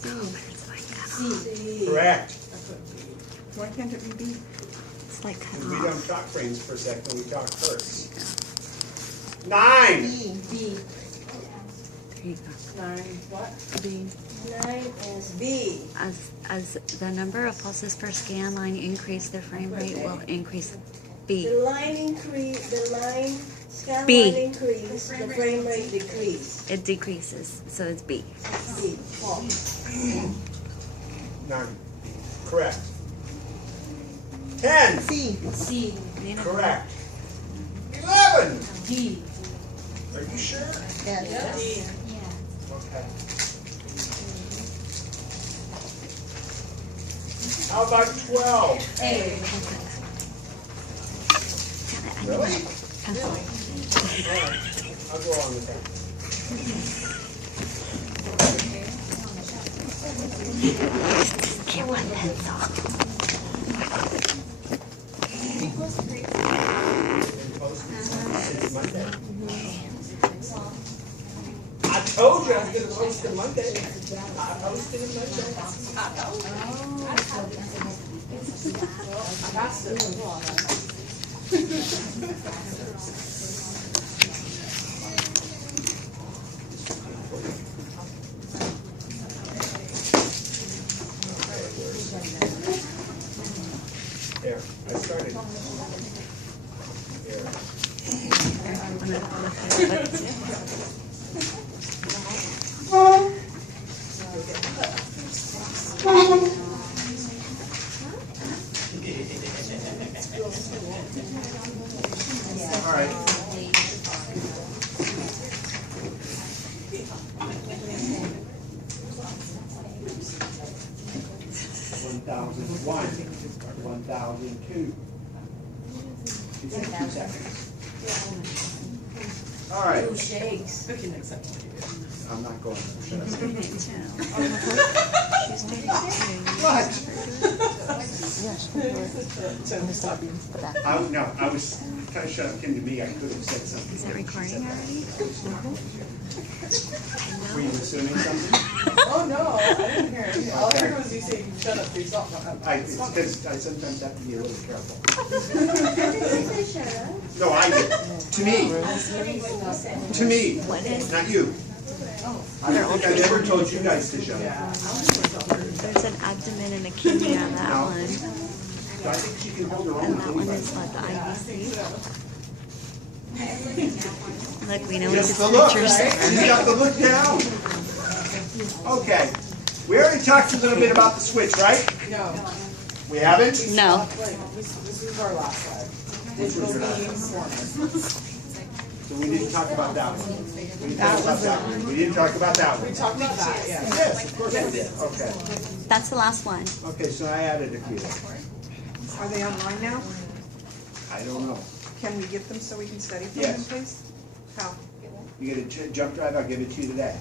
C. Correct. Why can't it be B? It's like cut We off. don't talk frames per second, we talk hertz. 9. B. There you go. 9. What? B. 9 is B. As the number of pulses per scan line increase, the frame rate will increase. B. The line increase, the line, scan B. line increase, the frame rate decrease. It decreases, so it's B. B. False. 9. Correct. 10. C. C. Correct. 11. D. Are you sure? Yes. Okay. How about 12? A. Really? Pencil. All right. I'll go on with that. Get one pencil. It's Monday. I told you I was going to post it Monday. I posted it Monday. There, I started. There. All right. $1,001, $1,002. You take 2 seconds. All right. Two shakes. I'm not going. Shut up. What? I was kind of shut up came to me. I could have said something. Is it recording already? Were you assuming something? Oh no, I didn't hear it. All I heard was you saying shut up for yourself. It's because I sometimes have to be a little careful. Did you say shut up? No, I did. To me. To me. Not you. I don't think I've ever told you guys to shut up. There's an abdomen and a kidney on that No. one. So I think she can hold her own. And that one is what, the IVC? Look, we know what Just his the look. pictures She's are. got the look down. Okay. We already talked a little bit about the switch, right? No. We haven't? No. This is our last slide. Digital beam formers. So we didn't talk about that one. We didn't talk about that one. We didn't talk about that We one. talked about that, yes. Yes, of course we did. Okay. That's the last one. Okay, so I added a few. Are they online now? I don't know. Can we get them so we can study from Yes. them, please? How? You get a jump drive, I'll give it to you today.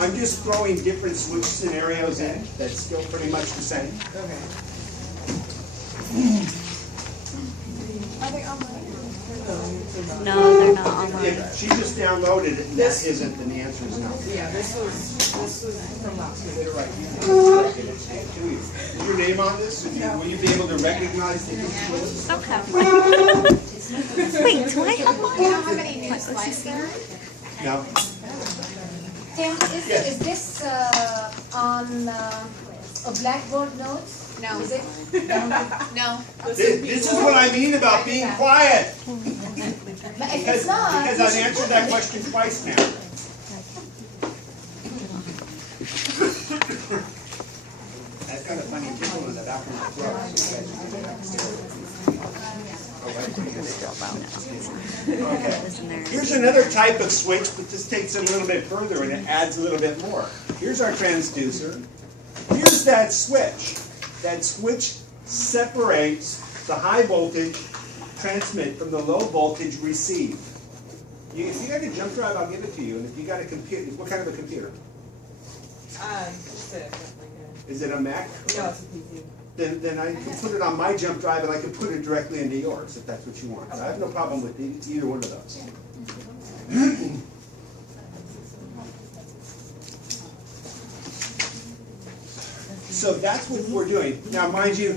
I'm just throwing different switch scenarios in. That's still pretty much the same. Okay. No, they're not online. If she just downloaded it and that isn't, then the answer is no. Yeah, this was from last week. You're right. You can correct it. It's to you. Is your name on this? Will you be able to recognize the influence? Okay. Wait, do I have one? You don't have any new What, what's slides this there? here? No. Tim, Yes. is this on a Blackboard notes? No. Is it? No. This is what I mean about being quiet. But if Because it's not, I've answered that question twice now. That's kind of funny tickle in the back of my throat. Okay. Here's another type of switch, but this takes it a little bit further and it adds a little bit more. Here's our transducer. Here's that switch. That switch separates the high voltage transmit from the low voltage receive. If you got a jump drive, I'll give it to you. And if you got a computer, what kind of a computer? Just a, Is it a Mac? no, it's a PC. Then I can put it on my jump drive and I can put it directly into yours if that's what you want. I have no problem with either one of those. So that's what we're doing. Now, mind you,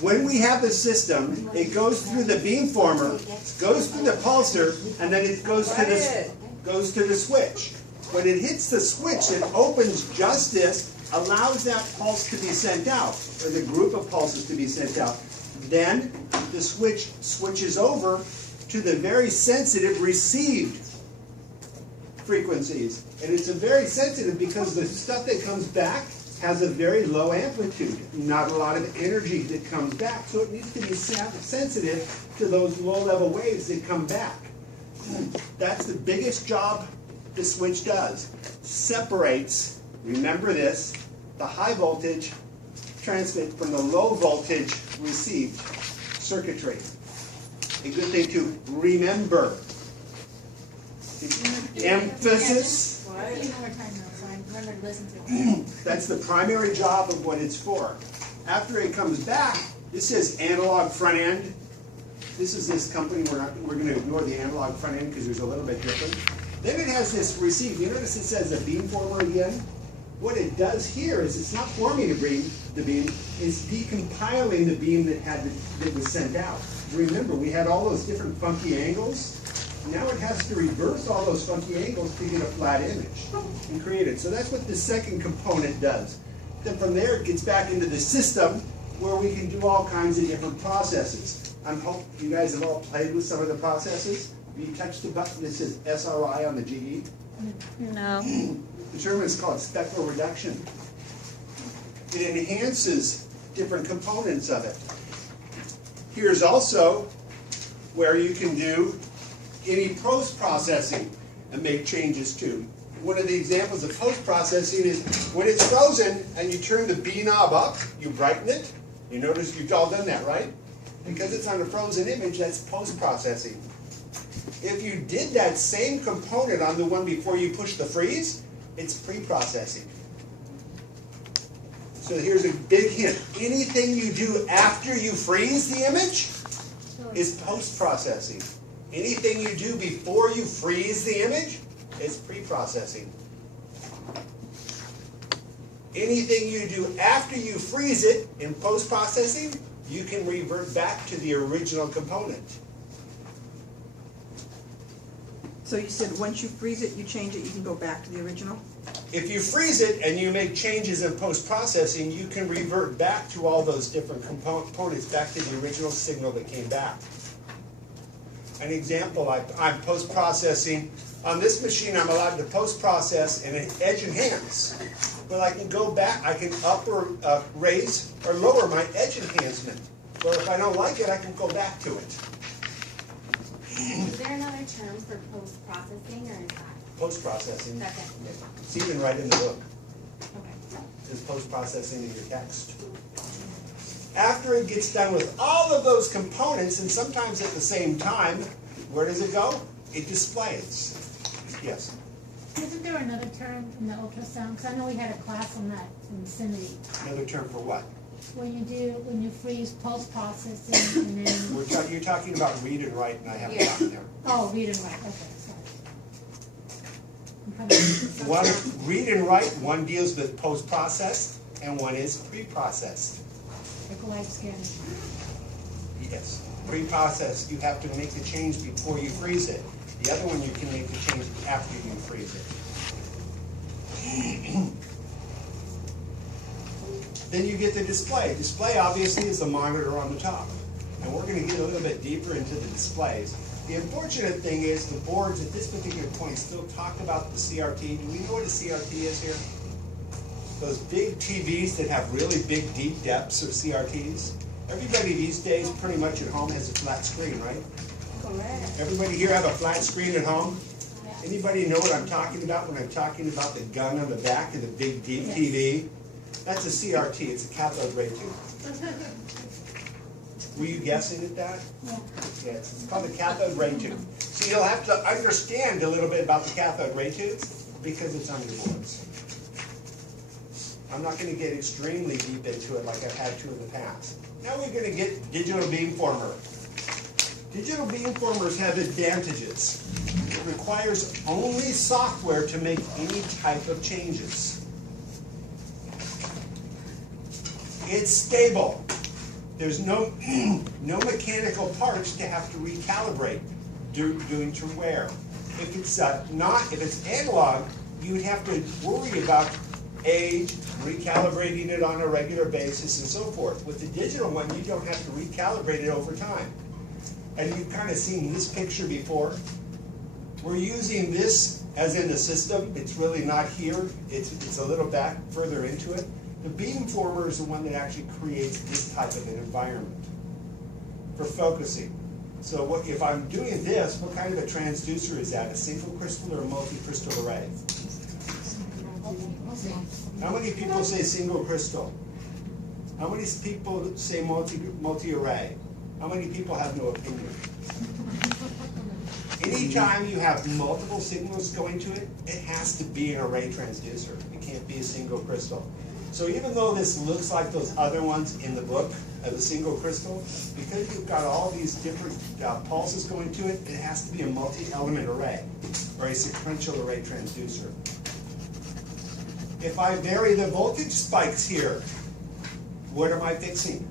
when we have the system, it goes through the beamformer, goes through the pulsar, and then it goes to the switch. When it hits the switch, it opens just this, allows that pulse to be sent out, or the group of pulses to be sent out. Then the switch switches over to the very sensitive received frequencies. And it's a very sensitive because the stuff that comes back has a very low amplitude, not a lot of energy that comes back. So it needs to be sensitive to those low-level waves that come back. That's the biggest job the switch does. Separates, remember this, the high voltage transmit from the low voltage received circuitry. A good thing to remember. Emphasis. That's the primary job of what it's for. After it comes back, this says analog front end. This is this company. We're going to ignore the analog front end because there's a little bit different. Then it has this receive. You notice it says a beamformer again? What it does here is it's not forming the beam, it's decompiling the beam that was sent out. Remember, we had all those different funky angles. Now it has to reverse all those funky angles to get a flat image and create it. So that's what the second component does. Then from there it gets back into the system where we can do all kinds of different processes. I hope you guys have all played with some of the processes. Have you touched the button that says SRI on the GE? No. The term is called spectral reduction. It enhances different components of it. Here's also where you can do any post-processing and make changes to. One of the examples of post-processing is when it's frozen and you turn the B knob up, you brighten it. You notice you've all done that, right? Because it's on a frozen image, that's post-processing. If you did that same component on the one before you push the freeze, it's pre-processing. So here's a big hint. Anything you do after you freeze the image is post-processing. Anything you do before you freeze the image is pre-processing. Anything you do after you freeze it in post-processing, you can revert back to the original component. So you said once you freeze it, you change it, you can go back to the original? If you freeze it and you make changes in post-processing, you can revert back to all those different components, back to the original signal that came back. An example, I'm post-processing. On this machine, I'm allowed to post-process and edge enhance. But I can go back, I can up or raise or lower my edge enhancement. Or if I don't like it, I can go back to it. Is there another term for post-processing, or is that? Post-processing. That's it. Yeah. It's even right in the book. Okay. It says post-processing in your text. After it gets done with all of those components, and sometimes at the same time, where does it go? It displays. Yes? Isn't there another term in the ultrasound? Because I know we had a class on that in Vicinity. Another term for what? When you freeze post-processing and then, You're talking about read and write, and I haven't gotten there. oh, read and write, okay, sorry. I'm probably- One, read and write, one deals with post-process, and one is pre-processed. Like light scanning. Yes. Pre-process, you have to make the change before you freeze it. The other one, you can make the change after you freeze it. Then you get the display. Display obviously is the monitor on the top. And we're going to get a little bit deeper into the displays. The unfortunate thing is the boards at this particular point still talk about the CRT. Do we know what a CRT is here? Those big TVs that have really big deep depths are CRTs. Everybody these days pretty much at home has a flat screen, right? Correct. Everybody here have a flat screen at home? Anybody know what I'm talking about when I'm talking about the gun on the back of the big deep TV? That's a CRT, it's a cathode ray tube. Were you guessing at that? Yeah. Yes, it's called a cathode ray tube. So you'll have to understand a little bit about the cathode ray tubes because it's on your boards. I'm not going to get extremely deep into it like I've had to in the past. Now we're going to get digital beamformer. Digital beamformers have advantages. It requires requires only software to make any type of changes. It's stable. There's no mechanical parts to have to recalibrate due to wear. If it's if it's analog, you would have to worry about age, recalibrating it on a regular basis, and so forth. With the digital one, you don't have to recalibrate it over time. And you've kind of seen this picture before. We're using this as in the system. It's really not here. It's a little back further into it. The beamformer is the one that actually creates this type of an environment for focusing. So what, if I'm doing this, what kind of a transducer is that? A single crystal or a multi-crystal array? How many people say single crystal? How many people say multi-array? How many people have no opinion? Anytime you have multiple signals going to it, it has to be an array transducer. It can't be a single crystal. So even though this looks like those other ones in the book of a single crystal, because you've got all these different pulses going to it, it has to be a multi-element array or a sequential array transducer. If I vary the voltage spikes here, what am I fixing?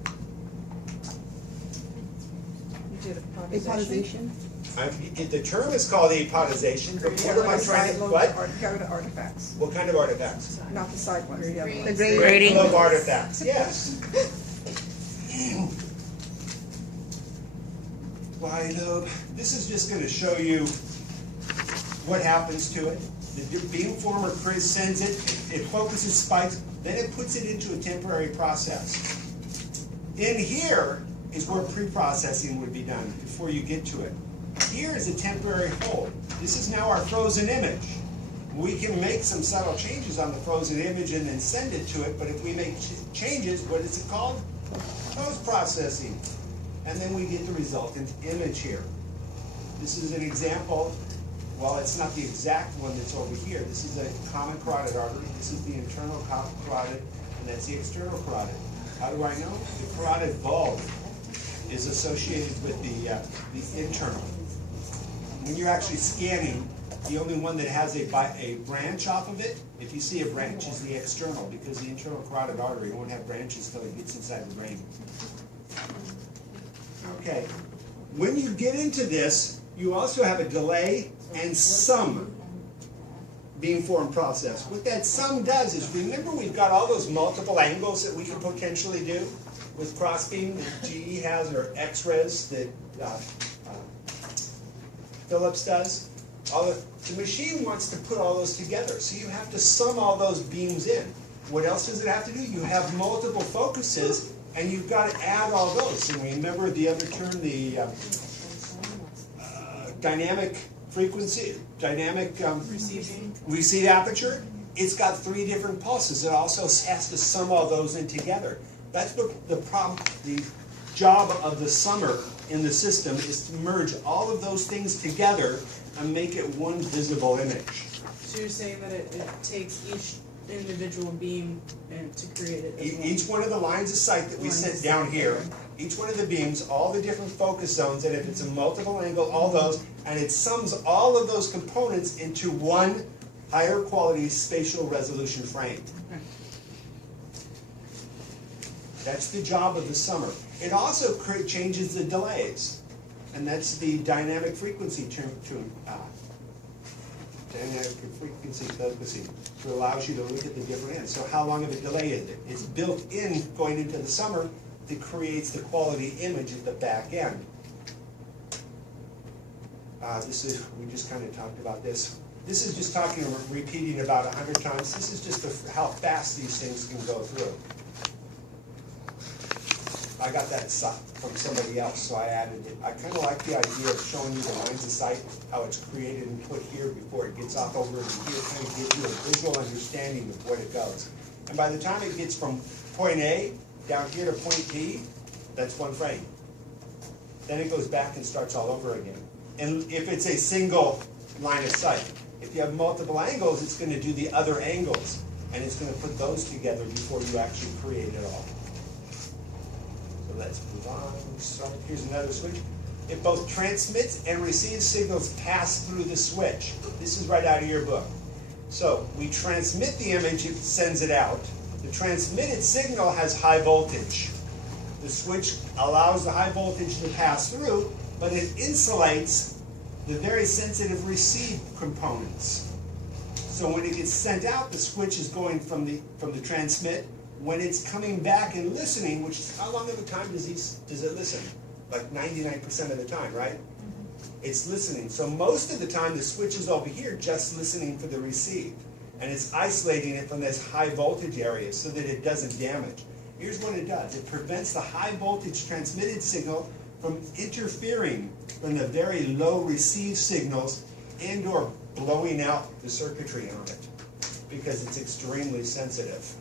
You did apodization. The term is called apodization, but what am I trying to, what? Go to artifacts, What kind of artifacts? not the side ones, the other ones. The grading. Of artifacts, yes. Wide lobe. This is just going to show you what happens to it. The beamformer sends it, it focuses spikes, then it puts it into a temporary process. In here is where pre-processing would be done before you get to it. Here is a temporary hold. This is now our frozen image. We can make some subtle changes on the frozen image and then send it to it, but if we make changes, what is it called? Post-processing. And then we get the resultant image here. This is an example. Well, it's not the exact one that's over here. This is a common carotid artery. This is the internal carotid, and that's the external carotid. How do I know? The carotid bulb is associated with the internal. When you're actually scanning, the only one that has a branch off of it, if you see a branch, is the external, because the internal carotid artery won't have branches until it gets inside the brain. Okay. When you get into this, you also have a delay and sum beamform process. What that sum does is, remember we've got all those multiple angles that we can potentially do with crossbeam that GE has, or X-res that Philips does. The machine wants to put all those together, so you have to sum all those beams in. What else does it have to do? You have multiple focuses, and you've got to add all those. And remember the other term, the dynamic frequency, dynamic receive aperture. It's got 3 different pulses. It also has to sum all those in together. That's what the job of the summer in the system is, to merge all of those things together and make it one visible image. So you're saying that it takes each individual beam and to create it as Each one of the lines of sight that we sent down here, each one of the beams, all the different focus zones, and if it's a multiple angle, all those, and it sums all of those components into one higher quality spatial resolution frame. That's the job of the summer. It also changes the delays, and that's the dynamic frequency dynamic frequency focusing. So it allows you to look at the different ends. So how long of a delay is it? It's built in going into the summer that creates the quality image at the back end. We just kind of talked about this. This is just repeating about 100 times. This is just how fast these things can go through. I got that from somebody else, so I added it. I kind of like the idea of showing you the lines of sight, how it's created and put here before it gets off over into here, kind of gives you a visual understanding of where it goes. And by the time it gets from point A down here to point B, that's one frame. Then it goes back and starts all over again. And if it's a single line of sight, if you have multiple angles, it's going to do the other angles, and it's going to put those together before you actually create it all. Let's move on. So here's another switch. It both transmits and receives signals passed through the switch. This is right out of your book. So we transmit the image, it sends it out. The transmitted signal has high voltage. The switch allows the high voltage to pass through, but it insulates the very sensitive receive components. So when it gets sent out, the switch is going from the transmit. When it's coming back and listening, which is how long of a time does it listen? Like 99% of the time, right? It's listening. So most of the time the switch is over here just listening for the receive. And it's isolating it from this high voltage area so that it doesn't damage. Here's what it does. It prevents the high voltage transmitted signal from interfering from the very low receive signals and or blowing out the circuitry on it because it's extremely sensitive.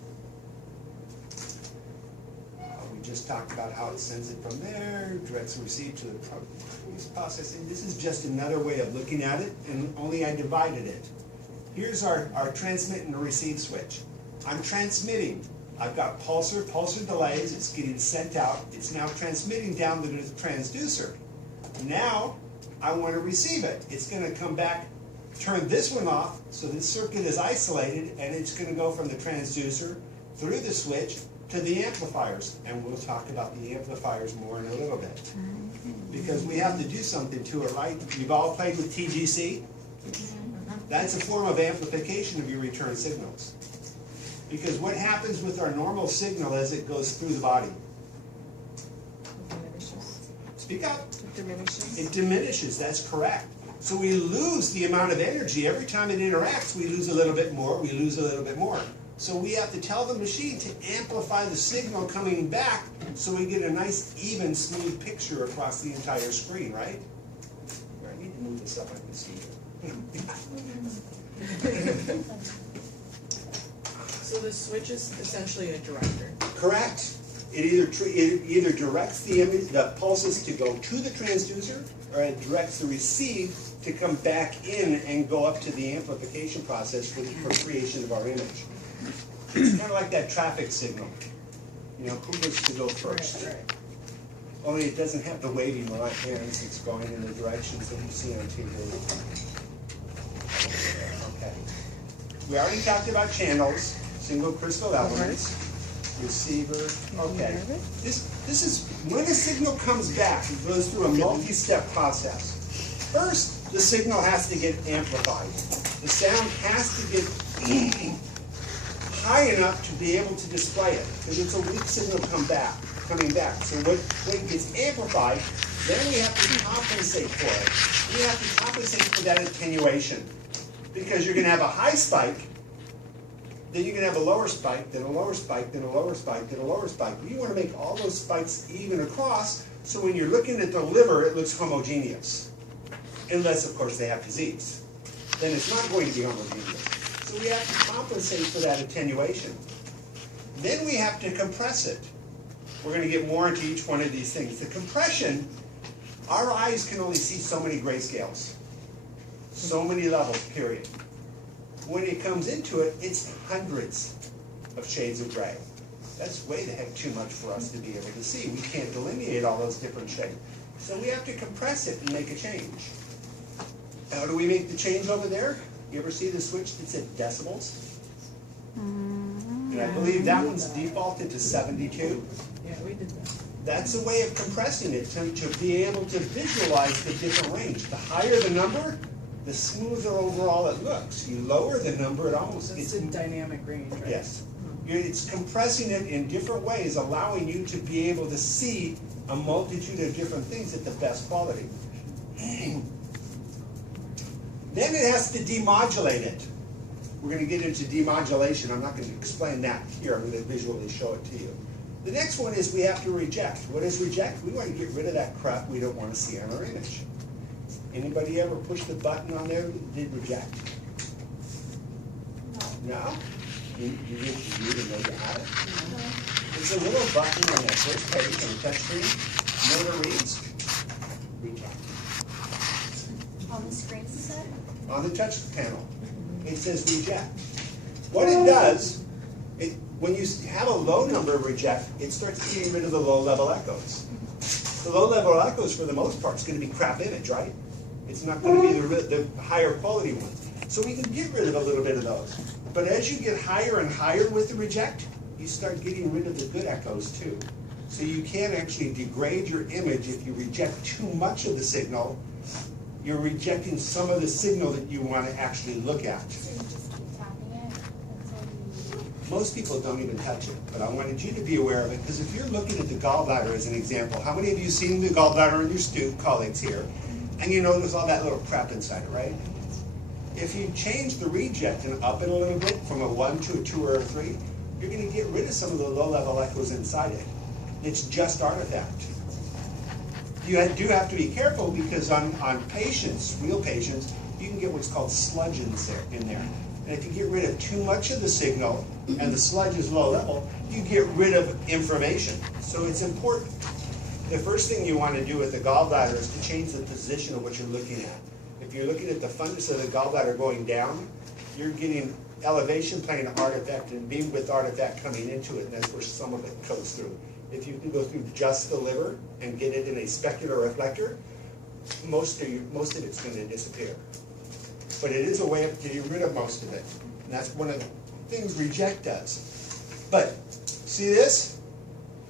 We just talked about how it sends it from there, directs the receive to the processing. This is just another way of looking at it, and only I divided it. Here's our transmit and receive switch. I'm transmitting. I've got pulsar delays. It's getting sent out. It's now transmitting down to the transducer. Now I want to receive it. It's going to come back, turn this one off, so this circuit is isolated, and it's going to go from the transducer through the switch to the amplifiers. And we'll talk about the amplifiers more in a little bit. Because we have to do something to it, right? You've all played with TGC? That's a form of amplification of your return signals. Because what happens with our normal signal as it goes through the body? Speak up. It diminishes. It diminishes, that's correct. So we lose the amount of energy. Every time it interacts, we lose a little bit more, we lose a little bit more. So we have to tell the machine to amplify the signal coming back so we get a nice, even, smooth picture across the entire screen, right? Here, I need to move this up, I can see it. So the switch is essentially a director. Correct. It either directs the image, the pulses to go to the transducer, or it directs the receive to come back in and go up to the amplification process for creation of our image. It's kind of like that traffic signal. You know, who gets to go first? Right. Only it doesn't have the waving lines. It's going in the directions that you see on TV. Okay. We already talked about channels, single crystal elements, receiver. Okay. This is when a signal comes back, it goes through a multi-step process. First, the signal has to get amplified. The sound has to get high enough to be able to display it, because it's a weak signal coming back. So when it gets amplified, then we have to compensate for it. We have to compensate for that attenuation, because you're going to have a high spike, then you're going to have a lower spike, then a lower spike, then a lower spike, then a lower spike. You want to make all those spikes even across, so when you're looking at the liver, it looks homogeneous. Unless, of course, they have disease. Then it's not going to be homogeneous. So we have to compensate for that attenuation. Then we have to compress it. We're going to get more into each one of these things. The compression, our eyes can only see so many grayscales. So many levels, period. When it comes into it, it's hundreds of shades of gray. That's way the heck too much for us to be able to see. We can't delineate all those different shades. So we have to compress it and make a change. How do we make the change over there? You ever see the switch that said decibels? And I believe that one's defaulted to 72. Yeah, we did that. That's a way of compressing it to be able to visualize the different range. The higher the number, the smoother overall it looks. You lower the number, it almost It's gets... a dynamic range, right? Yes. It's compressing it in different ways, allowing you to be able to see a multitude of different things at the best quality. Then it has to demodulate it. We're going to get into demodulation. I'm not going to explain that here. I'm going to visually show it to you. The next one is we have to reject. What is reject? We want to get rid of that crap we don't want to see on our image. Anybody ever push the button on there that did reject? No? You didn't know you had it? It's a little button on that first page on the touch screen. You know what it reads? Reject. On the screen, you said? On the touch panel. It says reject. What it does, when you have a low number of reject, it starts getting rid of the low level echoes. The low-level echoes, for the most part, is going to be crap image, right? It's not going to be the higher quality ones. So we can get rid of a little bit of those. But as you get higher and higher with the reject, you start getting rid of the good echoes too. So you can actually degrade your image if you reject too much of the signal. You're rejecting some of the signal that you want to actually look at. So you just keep tapping it until you... Most people don't even touch it, but I wanted you to be aware of it, because if you're looking at the gallbladder as an example, how many of you seen the gallbladder in your colleagues here, and you notice all that little crap inside it, right? If you change the reject and up it a little bit from a 1 to a 2 or a 3, you're going to get rid of some of the low-level echoes inside it. It's just artifact. You do have to be careful, because on patients, real patients, you can get what's called sludge in there. And if you get rid of too much of the signal and the sludge is low level, you get rid of information. So it's important. The first thing you want to do with the gallbladder is to change the position of what you're looking at. If you're looking at the fundus of the gallbladder going down, you're getting elevation plane artifact and beam width artifact coming into it, and that's where some of it goes through. If you can go through just the liver and get it in a specular reflector, most of it's going to disappear. But it is a way of getting rid of most of it. And that's one of the things reject does. But see this?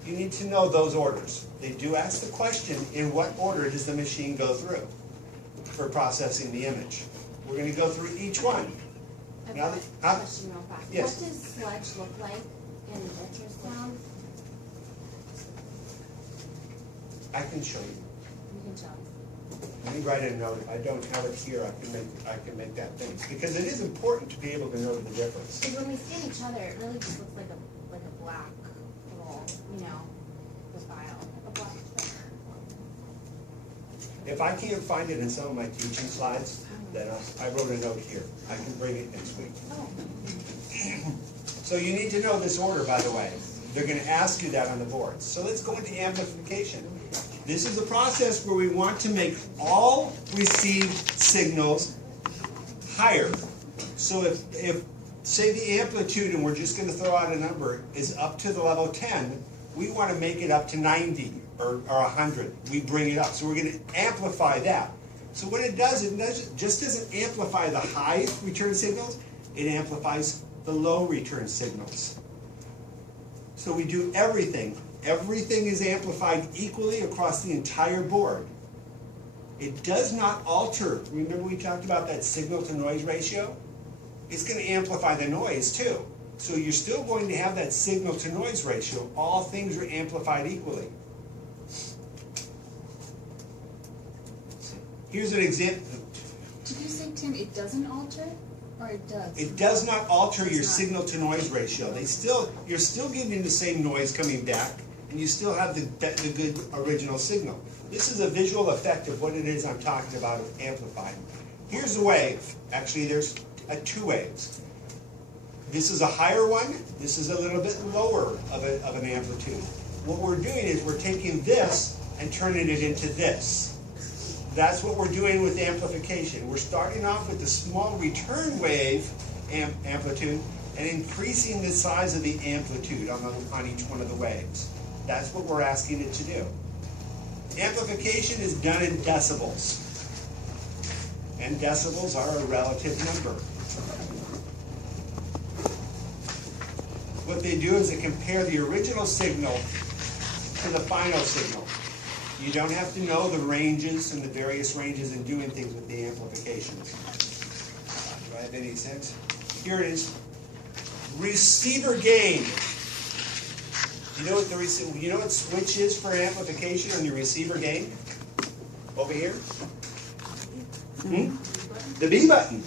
You need to know those orders. They do ask the question, in what order does the machine go through for processing the image? We're going to go through each one. I've Now, got a question real fast. yes. What does sludge look like in ultrasound? I can show you. You can tell us. Let me write a note. If I don't have it here, I can make that thing. Because it is important to be able to know the difference. Because when we scan each other, it really just looks like a black little, the file, like a black square. If I can't find it in some of my teaching slides, then I wrote a note here. I can bring it next week. Oh. So you need to know this order, by the way. They're going to ask you that on the boards. So let's go into amplification. This is a process where we want to make all received signals higher. So if say the amplitude, and we're just going to throw out a number, is up to the level 10, we want to make it up to 90 or 100. We bring it up. So we're going to amplify that. So what it does just doesn't amplify the high return signals, it amplifies the low return signals. So we do everything. Everything is amplified equally across the entire board. It does not alter. Remember we talked about that signal to noise ratio? It's going to amplify the noise too. So you're still going to have that signal to noise ratio. All things are amplified equally. Here's an example. Did you say, Tim, it doesn't alter? Or it does? It does not alter your signal to noise ratio. You're still getting the same noise coming back, and you still have the good original signal. This is a visual effect of what it is I'm talking about of amplifying. Here's a wave. Actually, there's two waves. This is a higher one. This is a little bit lower of an amplitude. What we're doing is we're taking this and turning it into this. That's what we're doing with amplification. We're starting off with the small return wave amplitude and increasing the size of the amplitude on each one of the waves. That's what we're asking it to do. Amplification is done in decibels. And decibels are a relative number. What they do is they compare the original signal to the final signal. You don't have to know the ranges and the various ranges in doing things with the amplification. Do I have any sense? Here it is. Receiver gain. You know what switch is for amplification on your receiver gain? Over here? The B button.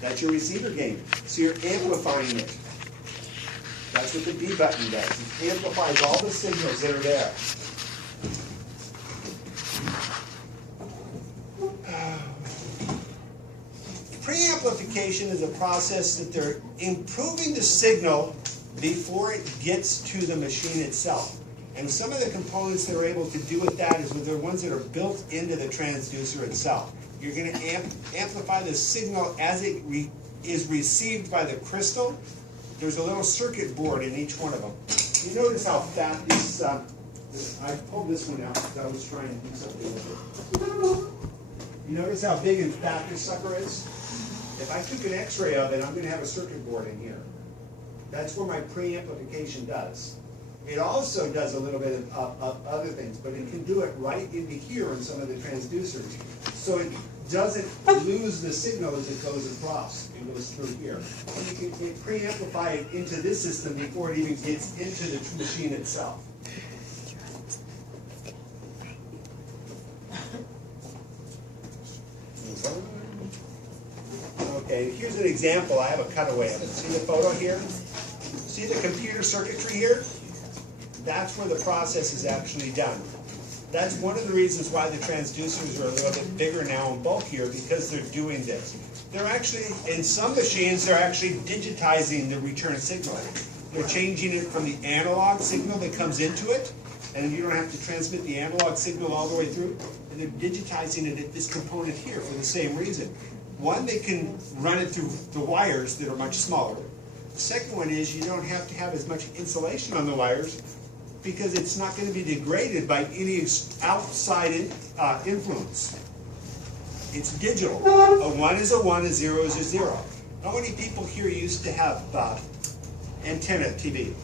That's your receiver gain. So you're amplifying it. That's what the B button does. It amplifies all the signals that are there. Preamplification is a process that they're improving the signal before it gets to the machine itself. And some of the components they're able to do with that is with the ones that are built into the transducer itself. You're going to amplify the signal as it is received by the crystal. There's a little circuit board in each one of them. You notice how fat I pulled this one out because I was trying to do something with it. You notice how big and fat this sucker is? If I took an x-ray of it, I'm going to have a circuit board in here. That's where my preamplification does. It also does a little bit of other things, but it can do it right into here in some of the transducers. So it doesn't lose the signal as it goes across. It goes through here. And you can preamplify it into this system before it even gets into the machine itself. Okay, here's an example. I have a cutaway of it. See the photo here? See the computer circuitry here? That's where the process is actually done. That's one of the reasons why the transducers are a little bit bigger now and bulkier, because they're doing this. They're actually, in some machines, they're actually digitizing the return signal. They're changing it from the analog signal that comes into it, and you don't have to transmit the analog signal all the way through, and they're digitizing it at this component here for the same reason. One, they can run it through the wires that are much smaller. The second one is you don't have to have as much insulation on the wires because it's not going to be degraded by any outside influence. It's digital. A 1 is a 1, a 0 is a 0. How many people here used to have antenna TV?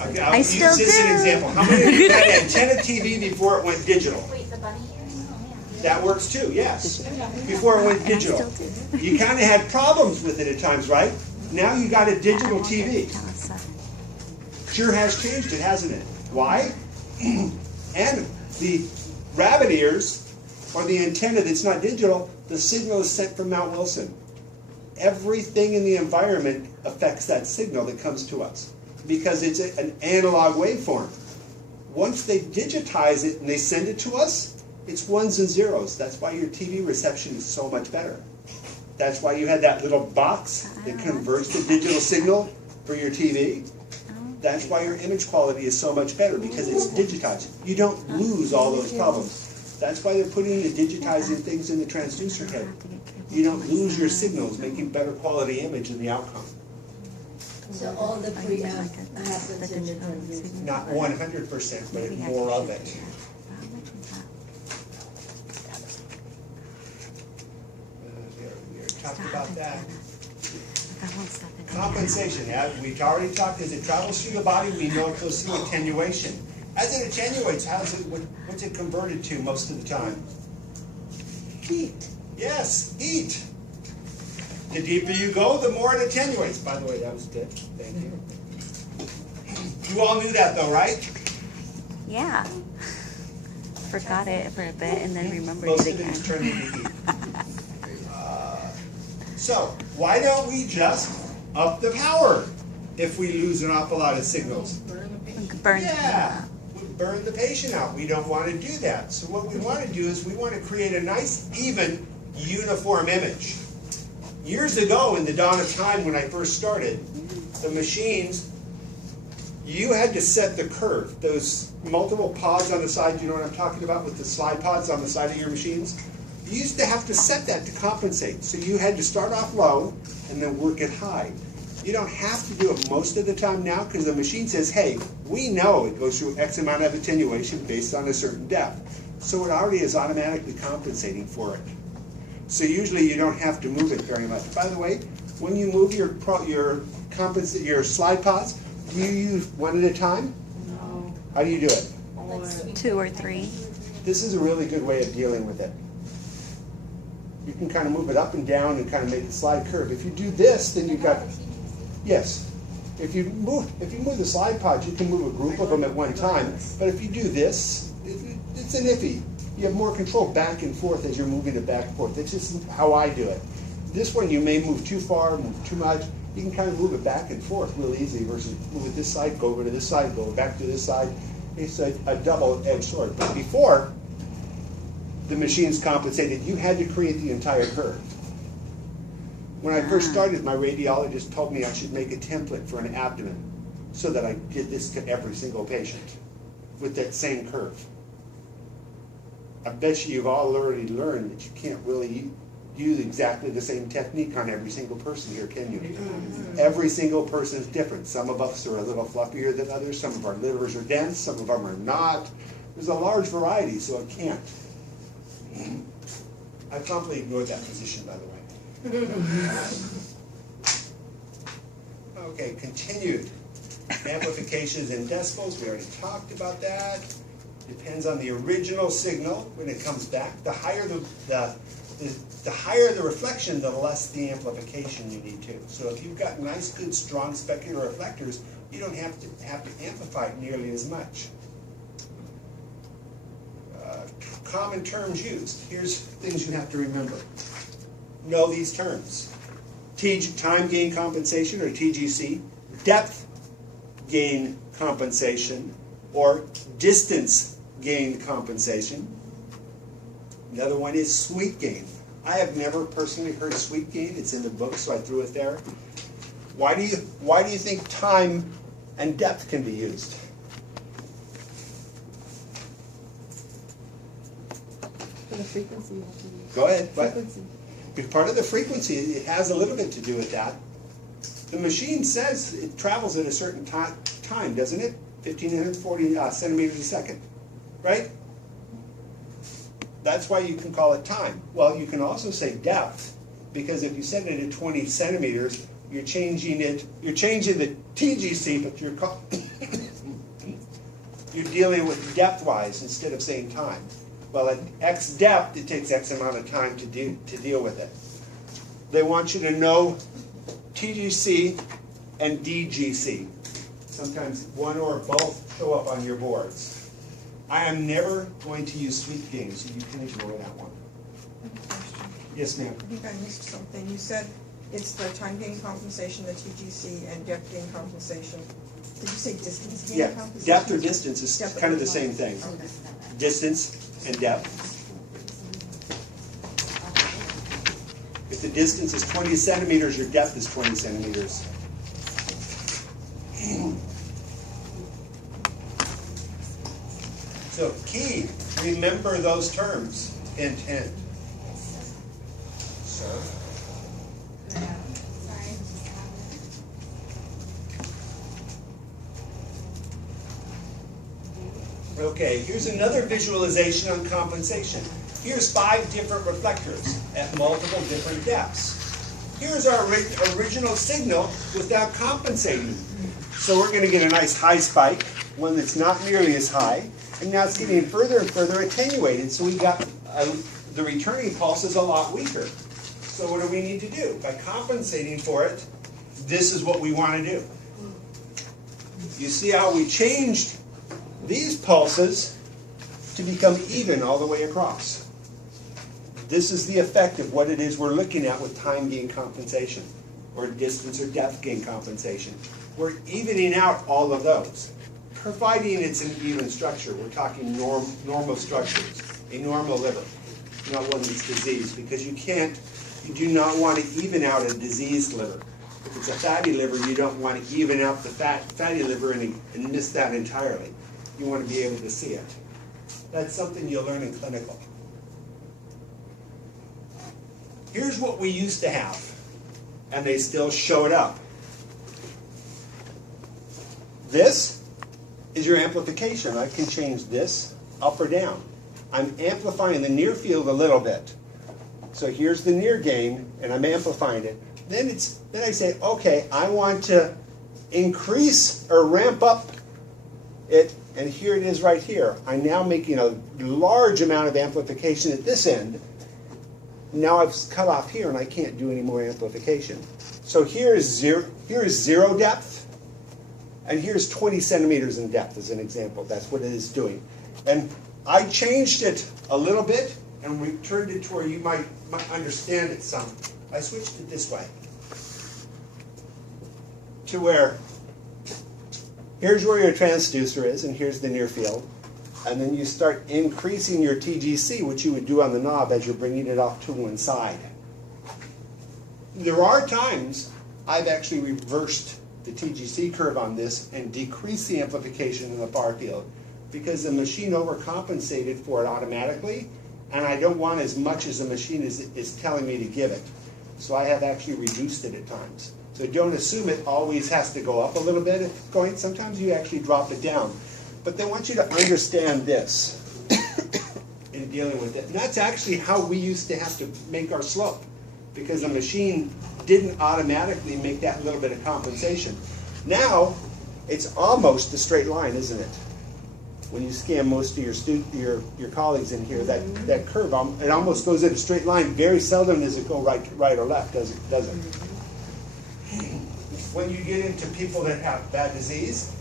I'll use still this as an do. example. How many of you had antenna TV before it went digital? Wait, the bunny ears? That works too, yes. Before it went And I digital. still do. You kind of had problems with it at times, right? Now you got a digital TV. Sure has changed it, hasn't it? Why? And the rabbit ears, or the antenna that's not digital, the signal is sent from Mount Wilson. Everything in the environment affects that signal that comes to us because it's an analog waveform. Once they digitize it and they send it to us, it's 1s and 0s. That's why your TV reception is so much better. That's why you had that little box that converts the digital signal for your TV. That's why your image quality is so much better, because it's digitized. You don't lose all those problems. That's why they're putting the digitizing things in the transducer head. You don't lose your signals, making better quality image in the outcome. So all the preamp happens in the transducer. Not 100%, but more of it. We talked about that. Compensation, yeah, we've already talked, as it travels through the body, we know it goes through attenuation. As it attenuates, what's it converted to most of the time? Heat. Yes, heat. The deeper you go, the more it attenuates. By the way, that was good. Thank you. You all knew that though, right? Yeah. Forgot it for a bit and then remembered Most it of it again. is turned into heat. So, why don't we just up the power if we lose an awful lot of signals? Burn. Yeah, we burn the patient out. We don't want to do that. So what we want to do is we want to create a nice, even, uniform image. Years ago, in the dawn of time when I first started, the machines, you had to set the curve. Those multiple pods on the side, you know what I'm talking about with the slide pods on the side of your machines? You used to have to set that to compensate. So you had to start off low and then work it high. You don't have to do it most of the time now because the machine says, hey, we know it goes through X amount of attenuation based on a certain depth. So it already is automatically compensating for it. So usually you don't have to move it very much. By the way, when you move your slide pods, do you use one at a time? No. How do you do it? 2 or 3. This is a really good way of dealing with it. You can kind of move it up and down and kind of make it slide curve. If you do this, then you've got, yes. If you move the slide pods, you can move a group of them at one time. But if you do this, it's an iffy. You have more control back and forth as you're moving it back and forth. That's just how I do it. This one, you may move too far, move too much. You can kind of move it back and forth real easy versus move it this side, go over to this side, go back to this side. It's a double-edged sword. But before the machines compensated, you had to create the entire curve. When I first started, my radiologist told me I should make a template for an abdomen so that I did this to every single patient with that same curve. I bet you've all already learned that you can't really use exactly the same technique on every single person here, can you? Every single person is different. Some of us are a little fluffier than others. Some of our livers are dense. Some of them are not. There's a large variety, so it can't. I promptly ignored that position, by the way. Okay, continued. Amplifications in decibels, we already talked about that. Depends on the original signal when it comes back. The higher the higher the reflection, the less the amplification you need to. So if you've got nice, good, strong specular reflectors, you don't have to amplify it nearly as much. Common terms used. Here's things you have to remember. Know these terms. Time gain compensation, or TGC, depth gain compensation, or distance gain compensation. Another one is sweep gain. I have never personally heard sweep gain. It's in the book, so I threw it there. Why do you think time and depth can be used? For the frequency you have to use. Go ahead. Frequency. But part of the frequency, it has a little bit to do with that. The machine says it travels at a certain time, doesn't it? 1,540 centimeters a second, right? That's why you can call it time. Well, you can also say depth, because if you set it at 20 centimeters, you're changing the TGC, but you're dealing with depth-wise instead of saying time. Well, at X depth, it takes X amount of time to deal with it. They want you to know TGC and DGC. Sometimes one or both show up on your boards. I am never going to use sweep gain, so you can ignore that one. Yes, ma'am. I think I missed something. You said it's the time gain compensation, the TGC, and depth gain compensation. Did you say distance gain compensation? Depth or distance is Depth kind of or the same thing. Okay. Distance and depth. If the distance is 20 centimeters, your depth is 20 centimeters. So key, remember those terms. Intent. So. Okay, here's another visualization on compensation. Here's 5 different reflectors at multiple different depths. Here's our original signal without compensating. So we're going to get a nice high spike, one that's not nearly as high, and now it's getting further and further attenuated. So we got the returning pulse is a lot weaker. So what do we need to do? By compensating for it, this is what we want to do. You see how we changed these pulses to become even all the way across. This is the effect of what it is we're looking at with time gain compensation, or distance or depth gain compensation. We're evening out all of those, providing it's an even structure. We're talking normal structures, a normal liver, not one that's diseased, because you do not want to even out a diseased liver. If it's a fatty liver, you don't want to even out the fatty liver and miss that entirely. You want to be able to see it. That's something you'll learn in clinical. Here's what we used to have, and they still show it up. This is your amplification. I can change this up or down. I'm amplifying the near field a little bit. So here's the near gain, and I'm amplifying it. Then I say, okay, I want to increase or ramp up it, and here it is right here. I'm now making a large amount of amplification at this end. Now I've cut off here, and I can't do any more amplification. So here is zero depth, and here's 20 centimeters in depth as an example. That's what it is doing. And I changed it a little bit, and we turned it to where you might understand it some. I switched it this way. To where here's where your transducer is, and here's the near field. And then you start increasing your TGC, which you would do on the knob as you're bringing it off to one side. There are times I've actually reversed the TGC curve on this and decreased the amplification in the far field because the machine overcompensated for it automatically, and I don't want as much as the machine is telling me to give it. So I have actually reduced it at times. So don't assume it always has to go up a little bit. Sometimes you actually drop it down. But they want you to understand this in dealing with it. And that's actually how we used to have to make our slope, because the machine didn't automatically make that little bit of compensation. Now, it's almost a straight line, isn't it? When you scan most of your colleagues in here, that curve, it almost goes in a straight line. Very seldom does it go right or left, does it? When you get into people that have bad disease,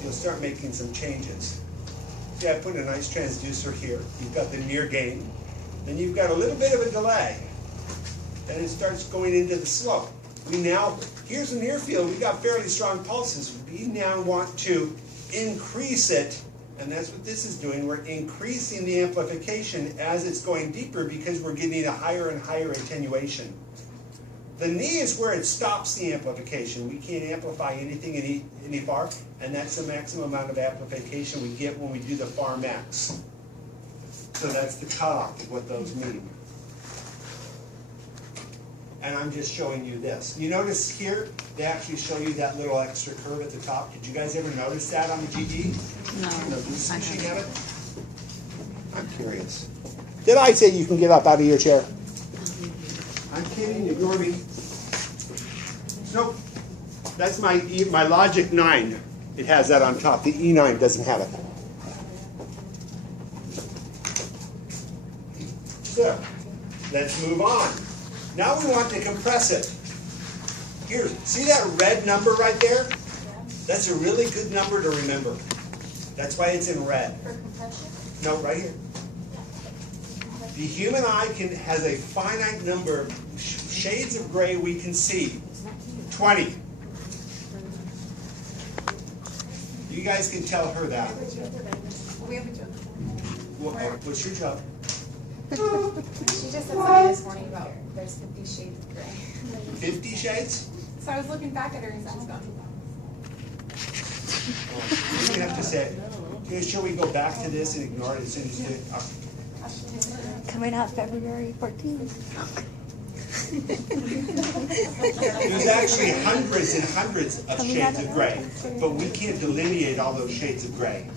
you'll start making some changes. See, I put a nice transducer here. You've got the near gain. Then you've got a little bit of a delay. Then it starts going into the slope. Here's the near field. We got fairly strong pulses. We now want to increase it, and that's what this is doing. We're increasing the amplification as it's going deeper because we're getting a higher and higher attenuation. The knee is where it stops the amplification. We can't amplify anything any far, and that's the maximum amount of amplification we get when we do the far max. So that's the cutoff of what those mean. And I'm just showing you this. You notice here, they actually show you that little extra curve at the top. Did you guys ever notice that on the GD? No. This machine have it? I'm curious. Did I say you can get up out of your chair? I'm kidding, ignore me. Nope. That's my Logic 9. It has that on top. The E9 doesn't have it. So, let's move on. Now we want to compress it. Here, see that red number right there? That's a really good number to remember. That's why it's in red. For compression? No, right here. The human eye has a finite number of shades of gray we can see. 20. You guys can tell her that. We have a joke. What's your job? She just said something this morning about there's 50 shades of gray. 50 shades? So I was looking back at her and she's gone. You're going to have to say, should we go back to this and ignore it as soon as you do it? Coming out February 14th. There's actually hundreds and hundreds of shades of gray, but we can't delineate all those shades of gray.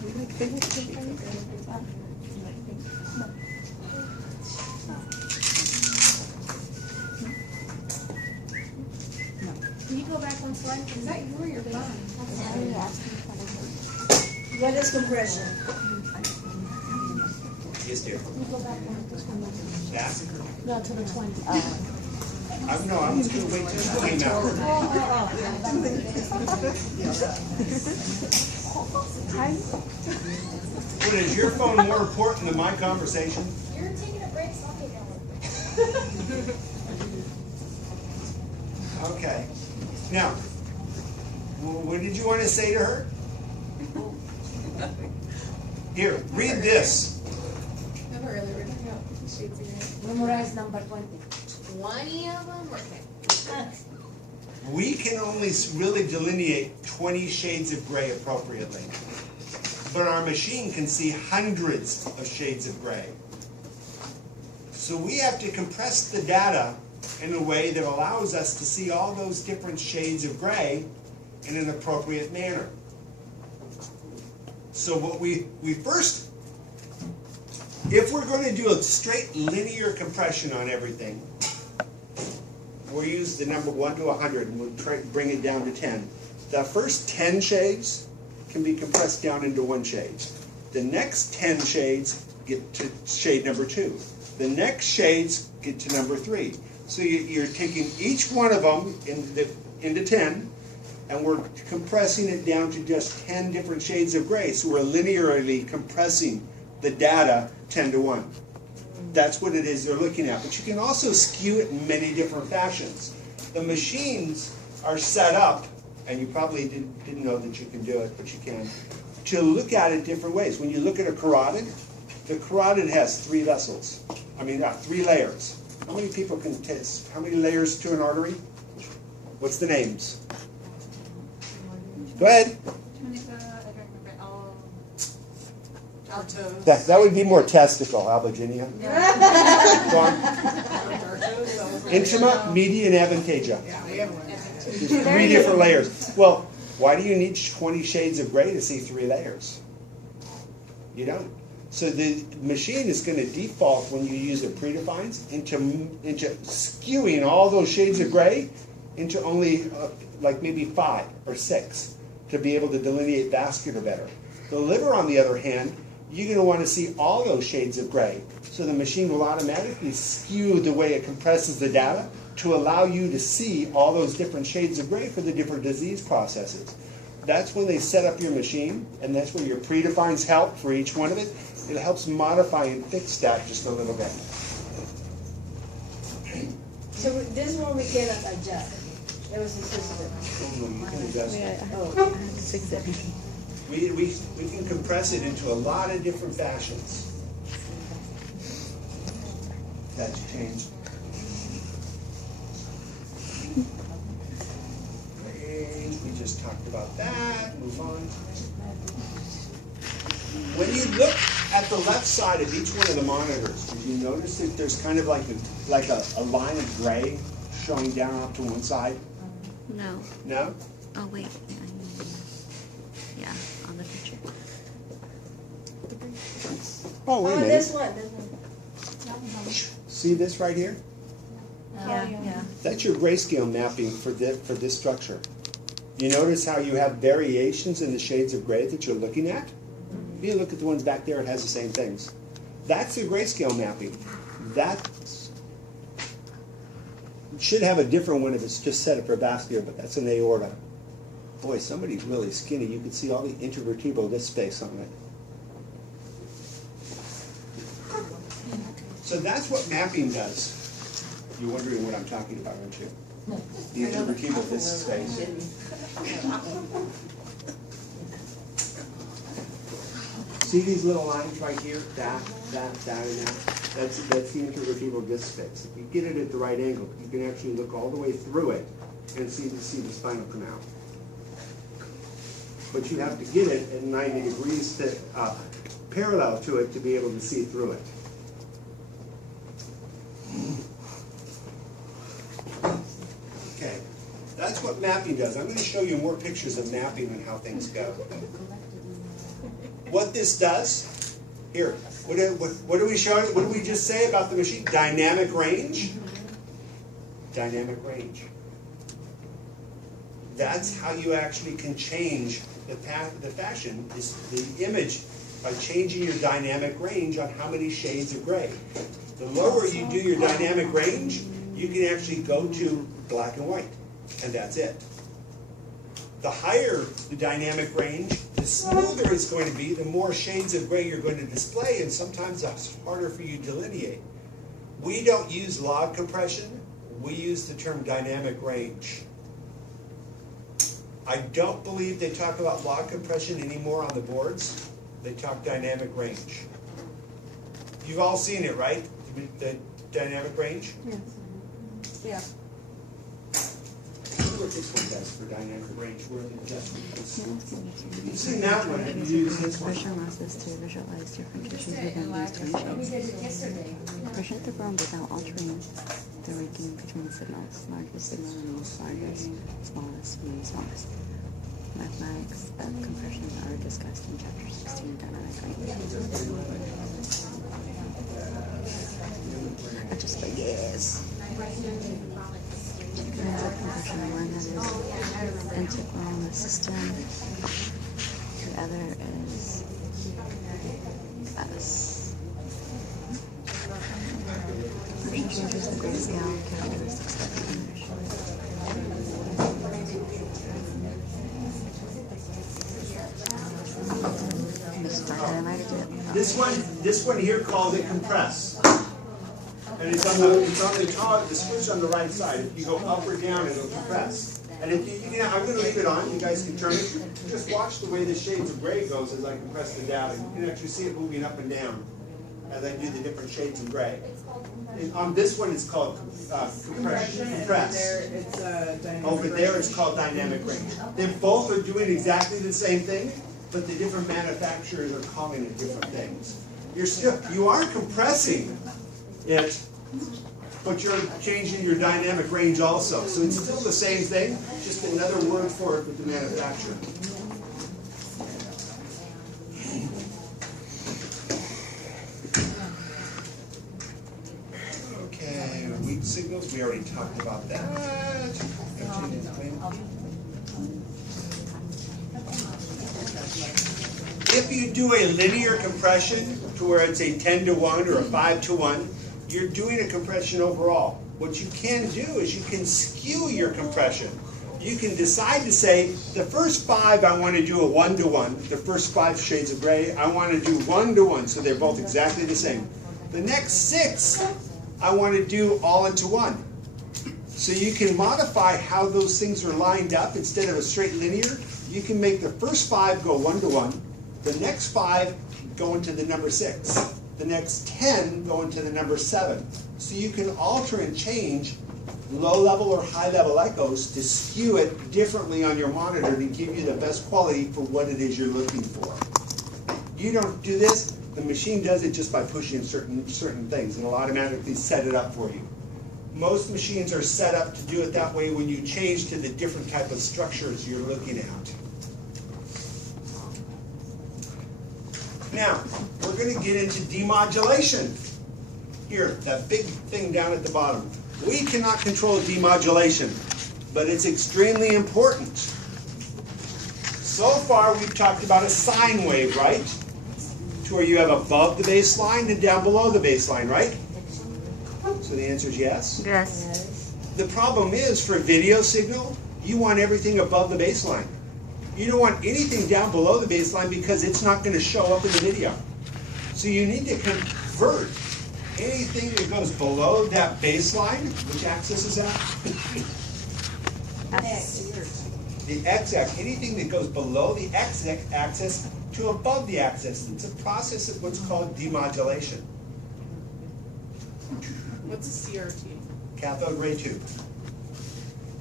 Can you go back one slide? Is that you or your phone? What is compression? Yes, dear. Can you go back one? That? No, to the 20. I'm just going to wait till you came out. What, is your phone more important than my conversation? You're taking a break, so I'll take one. Okay. Now, what did you want to say to her? Here, read this. Never really written about 50 shades of gray. Memorize number 20. 20 of them? Okay. We can only really delineate 20 shades of gray appropriately. But our machine can see hundreds of shades of gray. So we have to compress the data in a way that allows us to see all those different shades of gray in an appropriate manner. So what we first, if we're going to do a straight linear compression on everything, we'll use the number 1 to 100 and we'll try to bring it down to 10. The first 10 shades can be compressed down into 1 shade. The next 10 shades get to shade number 2. The next shades get to number 3. So you're taking each one of them into 10, and we're compressing it down to just 10 different shades of gray. So we're linearly compressing the data 10 to 1. That's what it is they're looking at. But you can also skew it in many different fashions. The machines are set up, and you probably didn't know that you can do it, but you can, to look at it different ways. When you look at a carotid, the carotid has 3 vessels. 3 layers. How many people can test? How many layers to an artery? What's the names? Go ahead. Our toes. That would be more testicle, Alberginia. Go on. Our toes, that was- Intima, media, and advantagia. Yeah, we have one. There's 3 different layers. Well, why do you need 20 shades of gray to see 3 layers? You don't. So the machine is going to default when you use the predefines into skewing all those shades of gray into only like maybe 5 or 6 to be able to delineate vascular better. The liver, on the other hand, you're going to want to see all those shades of gray. So the machine will automatically skew the way it compresses the data to allow you to see all those different shades of gray for the different disease processes. That's when they set up your machine, and that's where your predefines help for each one of it. It helps modify and fix that just a little bit. So this one we cannot adjust. It was a system. You can adjust it. Oh, We can compress it into a lot of different fashions. That's changed. Great, we just talked about that. Move on. When you look at the left side of each one of the monitors, did you notice that there's kind of like a line of gray showing down off to one side? No. No? Oh, wait. Yeah, on the picture. Oh, wait a oh, minute. this one. See this right here? Yeah. That's your grayscale mapping for this structure. You notice how you have variations in the shades of gray that you're looking at? If you look at the ones back there, it has the same things. That's the grayscale mapping. That should have a different one if it's just set up for vascular, but that's an aorta. Boy, somebody's really skinny. You can see all the intervertebral disc space on it. So that's what mapping does. You're wondering what I'm talking about, aren't you? The intervertebral disc space. See these little lines right here? That, and that. That's the intervertebral disc space. If you get it at the right angle, you can actually look all the way through it and see the spinal canal. But you have to get it at 90 degrees parallel to it to be able to see through it. Okay, that's what mapping does. I'm going to show you more pictures of mapping and how things go. What this does, here, what do we show? What did we just say about the machine? Dynamic range. Dynamic range. That's how you actually can change the fashion, is the image, by changing your dynamic range on how many shades of gray. The lower you do your dynamic range, you can actually go to black and white, and that's it. The higher the dynamic range, the smoother it's going to be, the more shades of gray you're going to display, and sometimes that's harder for you to delineate. We don't use log compression, we use the term dynamic range. I don't believe they talk about log compression anymore on the boards. They talk dynamic range. You've all seen it, right? The dynamic range? Yes. Yeah. What this one does for dynamic range, where the adjustment is. You've seen that one, and you use this one. Pressure allows to visualize different tissues within these dimensions. Pressure at the bone without altering the ranking between signals. Largest signal means largest, smallest means smallest. Mathematics of compression are discussed in chapter 16, dynamic range. I just like, yes. Compression, one that is integral in the system. The other is S. Compression changes the grayscale characteristics of the image. This one here calls it compress. And it's on the switch on the right side. If you go up or down, it'll compress. And if I'm going to leave it on. You guys can turn it. Just watch the way the shades of gray goes as I compress the data. You can actually see it moving up and down as I do the different shades of gray. And on this one, it's called compression. Compress. It's dynamic Over there, it's called dynamic range. They both are doing exactly the same thing, but the different manufacturers are calling it different things. You are compressing it, but you're changing your dynamic range also. So it's still the same thing, just another word for it with the manufacturer. Okay, weak signals, we already talked about that. If you do a linear compression to where it's a 10-to-1 or a 5-to-1, you're doing a compression overall. What you can do is you can skew your compression. You can decide to say, the first 5 I want to do a 1-to-1, the first 5 shades of gray I want to do 1-to-1, so they're both exactly the same. The next 6 I want to do all into 1. So you can modify how those things are lined up. Instead of a straight linear, you can make the first 5 go 1-to-1, the next 5 go into the number 6, the next 10 go into the number 7. So you can alter and change low-level or high-level echoes to skew it differently on your monitor to give you the best quality for what it is you're looking for. You don't do this, the machine does it just by pushing certain things and it'll automatically set it up for you. Most machines are set up to do it that way when you change to the different type of structures you're looking at. Now, we're going to get into demodulation. Here, that big thing down at the bottom. We cannot control demodulation, but it's extremely important. So far, we've talked about a sine wave, right? To where you have above the baseline and down below the baseline, right? So the answer is yes? Yes. The problem is, for a video signal, you want everything above the baseline. You don't want anything down below the baseline because it's not going to show up in the video. So you need to convert anything that goes below that baseline. Which axis is that? The x-axis. Anything that goes below the x-axis to above the axis. It's a process of what's called demodulation. What's a CRT? Cathode ray tube.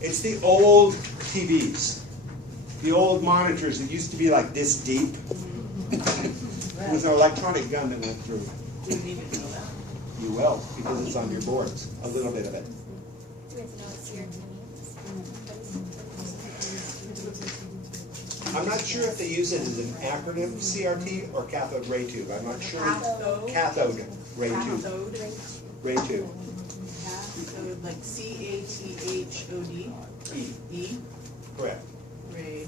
It's the old TVs. The old monitors that used to be like this deep. It was an electronic gun that went through. Didn't even know that. You will, because it's on your boards. A little bit of it. Do we have to know what CRT means? I'm not sure if they use it as an acronym, CRT or cathode ray tube. I'm not sure. Cathode. Cathode ray tube. Cathode. Ray tube. Cathode, like CATHOD. E. Correct. Ray.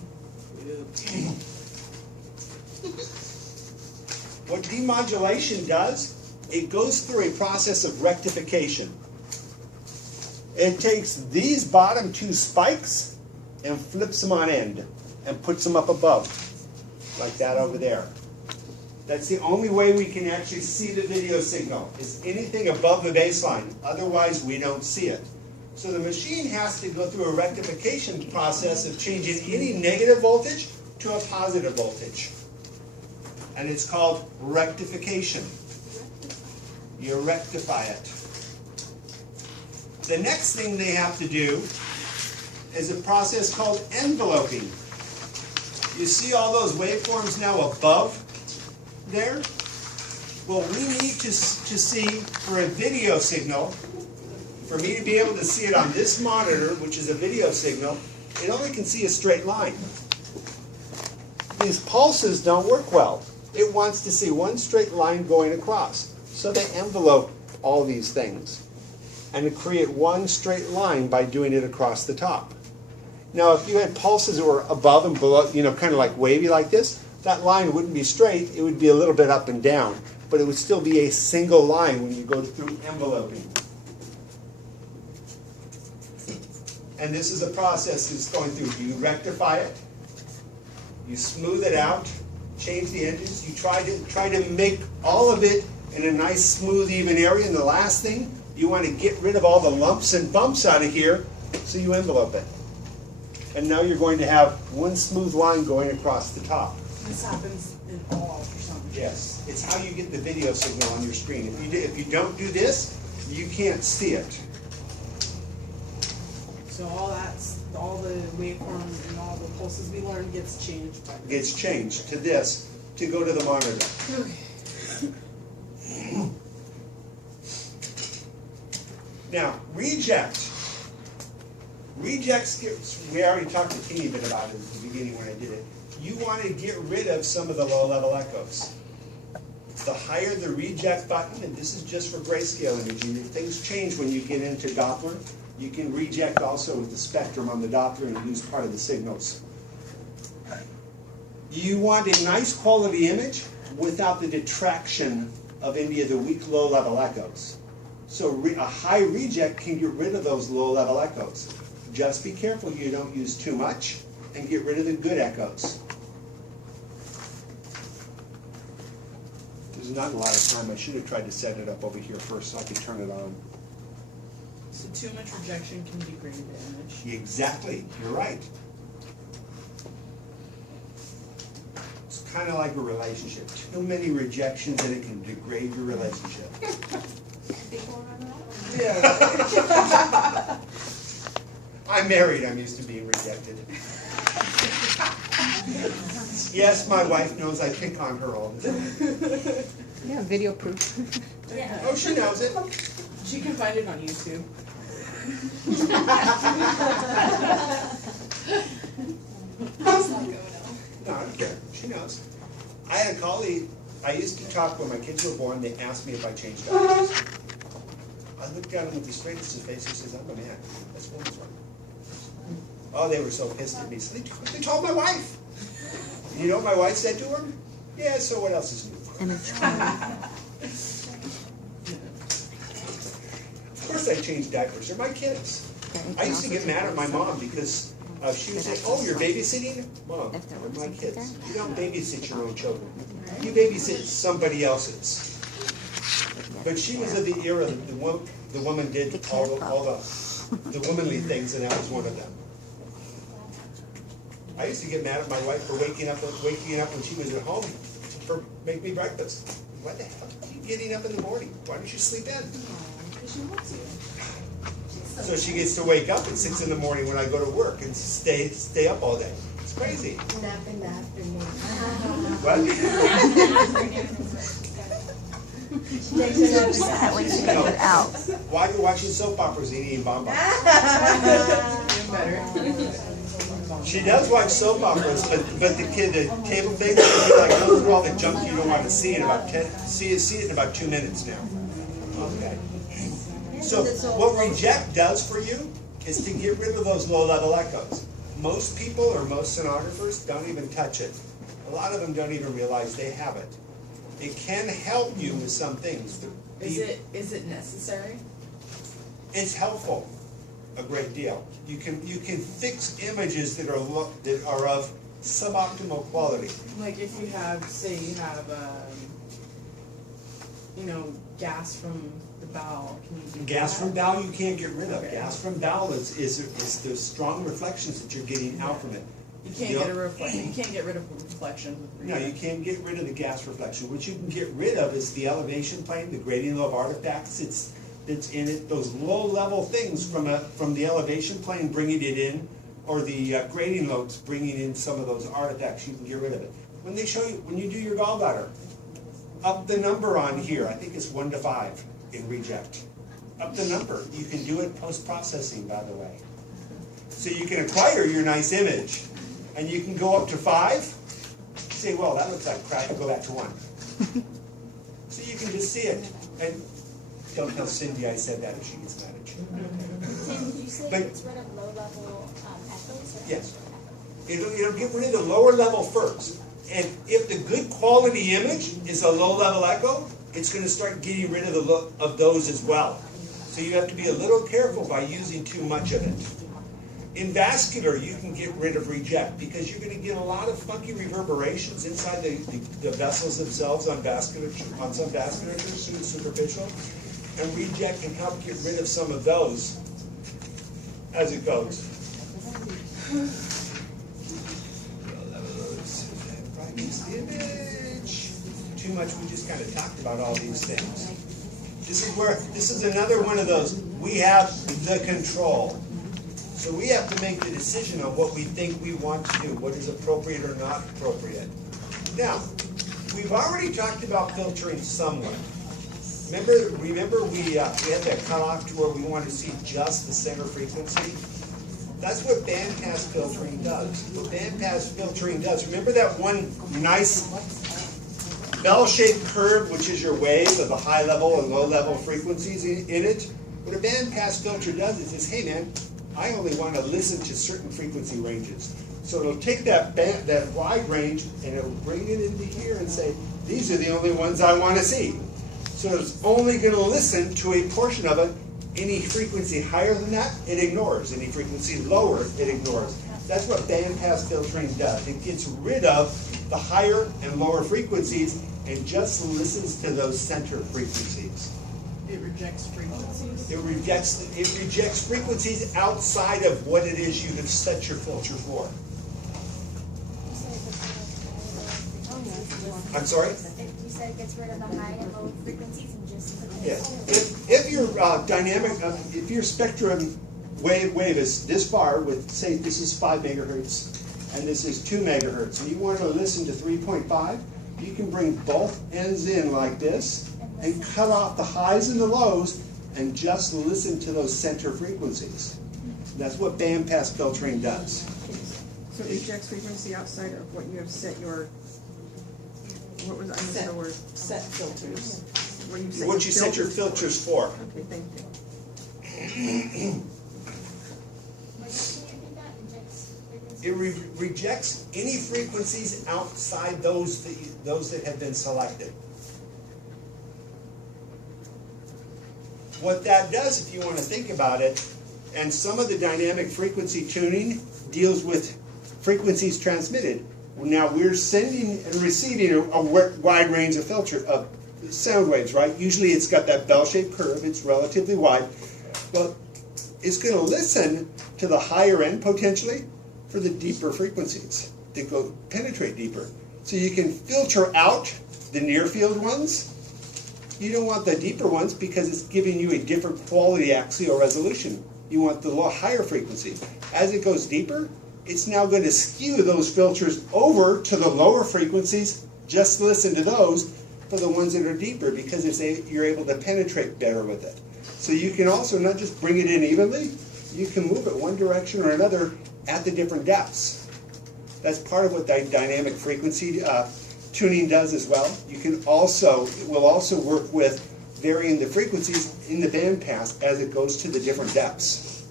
What demodulation does, it goes through a process of rectification. It takes these bottom 2 spikes and flips them on end and puts them up above, like that over there. That's the only way we can actually see the video signal, is anything above the baseline. Otherwise, we don't see it. So the machine has to go through a rectification process of changing any negative voltage to a positive voltage. And it's called rectification. You rectify it. The next thing they have to do is a process called enveloping. You see all those waveforms now above there? Well, we need to see, for a video signal, for me to be able to see it on this monitor, which is a video signal, it only can see a straight line. These pulses don't work well. It wants to see one straight line going across. So they envelope all these things and create one straight line by doing it across the top. Now, if you had pulses that were above and below, kind of like wavy like this, that line wouldn't be straight. It would be a little bit up and down, but it would still be a single line when you go through enveloping. And this is a process that's going through. You rectify it, you smooth it out, change the edges, you try to make all of it in a nice, smooth, even area. And the last thing, you want to get rid of all the lumps and bumps out of here, so you envelope it. And now you're going to have one smooth line going across the top. This happens in all ultrasound. Yes, it's how you get the video signal on your screen. If you don't do this, you can't see it. So all the waveforms and all the pulses we learned gets changed by this. Gets changed to this to go to the monitor. Now, reject. Rejects, we already talked a teeny bit about it at the beginning when I did it. You want to get rid of some of the low-level echoes. The higher the reject button, and this is just for grayscale imaging, if things change when you get into Doppler, you can reject also with the spectrum on the Doppler and lose part of the signals. You want a nice quality image without the detraction of any of the weak low-level echoes. So a high reject can get rid of those low-level echoes. Just be careful you don't use too much and get rid of the good echoes. There's not a lot of time. I should have tried to set it up over here first so I could turn it on. So too much rejection can degrade the image. Exactly. You're right. It's kind of like a relationship. Too many rejections and it can degrade your relationship. Yeah. I'm married. I'm used to being rejected. Yes, my wife knows I pick on her all the time. Yeah, video proof. Oh, she knows it. She can find it on YouTube. No, I don't care. She knows. I had a colleague, I used to talk when my kids were born, they asked me if I changed diapers. I looked at him with the straightest of face, he says, I'm a man. That's woman's right. Oh, they were so pissed at me. So they told my wife. You know what my wife said to her? Yeah, so what else is new? Image. Of course I changed diapers. They're my kids. I used to get mad at my mom because she would say, oh, you're babysitting? Mom, they're my kids. You don't babysit your own children. You babysit somebody else's. But she was of the era that the woman did all the womanly things, and that was one of them. I used to get mad at my wife for waking up when she was at home for make me breakfast. Why the hell are you getting up in the morning? Why don't you sleep in? Because she wants to. So she gets to wake up at 6 in the morning when I go to work and stay up all day. It's crazy. Nap in the afternoon. What? She takes a nap in the That way she afternoon. can get it out. Why are you watching soap operas and eating bonbons? Even better. She does watch soap operas, but the table thing, like go through all the junk you don't want to see in about see it in about 2 minutes now. Okay. So what reject does for you is to get rid of those low-level echoes. Most people or most sonographers don't even touch it. A lot of them don't even realize they have it. It can help you with some things. Is it necessary? It's helpful a great deal. You can fix images that are of suboptimal quality. Like if you have, say you have, gas from the bowel. Can you do Gas that? from bowel you can't get rid of. Okay. Gas from bowel is the strong reflections that you're getting out from it. You can't get a reflection. You can't get rid of reflections with No, you can't get rid of the gas reflection. What you can get rid of is the elevation plane, the gradient of artifacts that's in it, those low-level things from the elevation plane bringing it in, or the grading loads bringing in some of those artifacts. You can get rid of it. When they show you, when you do your gallbladder, up the number on here. I think it's 1 to 5 in reject. Up the number. You can do it post-processing, by the way. So you can acquire your nice image, and you can go up to 5. Say, well, that looks like crap. Go back to 1. So you can just see it. And don't tell Cindy I said that if she gets mad at you. Tim, did you say But- it's rid of low-level echoes? Or Yes. It'll get rid of the lower level first. And if the good quality image is a low level echo, it's going to start getting rid of those as well. So you have to be a little careful by using too much of it. In vascular, you can get rid of reject because you're going to get a lot of funky reverberations inside the vessels themselves on some vasculature, superficial. And reject can help get rid of some of those as it goes. Image. Too much, we just kind of talked about all these things. This is another one of those. We have the control. So we have to make the decision on what we think we want to do, what is appropriate or not appropriate. Now, we've already talked about filtering somewhat. Remember we had that cutoff to where we want to see just the center frequency? That's what bandpass filtering does. What bandpass filtering does, remember that one nice bell-shaped curve, which is your wave of the high level and low level frequencies in it? What a bandpass filter does is it says, hey man, I only want to listen to certain frequency ranges. So it'll take that wide range and it'll bring it into here and say, these are the only ones I want to see. So it's only going to listen to a portion of it. Any frequency higher than that, it ignores. Any frequency lower, it ignores. That's what bandpass filtering does. It gets rid of the higher and lower frequencies and just listens to those center frequencies. It rejects frequencies. It rejects frequencies outside of what it is you have set your filter for. I'm sorry? You said it gets rid of the high and low frequencies and just. Yeah. If your if your spectrum wave is this far with, say, this is 5 megahertz and this is 2 megahertz, and you want to listen to 3.5, you can bring both ends in like this and cut off the highs and the lows and just listen to those center frequencies. That's what bandpass filtering does. So it rejects frequency outside of what you have set your, what was, I missed the word. Set filters. What you set your filters for. Okay, thank you. It rejects any frequencies outside those that have been selected. What that does, if you want to think about it, and some of the dynamic frequency tuning deals with frequencies transmitted. Now we're sending and receiving a wide range of sound waves, right? Usually it's got that bell-shaped curve, it's relatively wide, but it's going to listen to the higher end potentially for the deeper frequencies that go penetrate deeper. So you can filter out the near field ones. You don't want the deeper ones because it's giving you a different quality axial resolution. You want the higher frequency. As it goes deeper, it's now going to skew those filters over to the lower frequencies. Just listen to those for the ones that are deeper because you're able to penetrate better with it. So you can also not just bring it in evenly, you can move it one direction or another at the different depths. That's part of what dynamic frequency tuning does as well. It will also work with varying the frequencies in the bandpass as it goes to the different depths.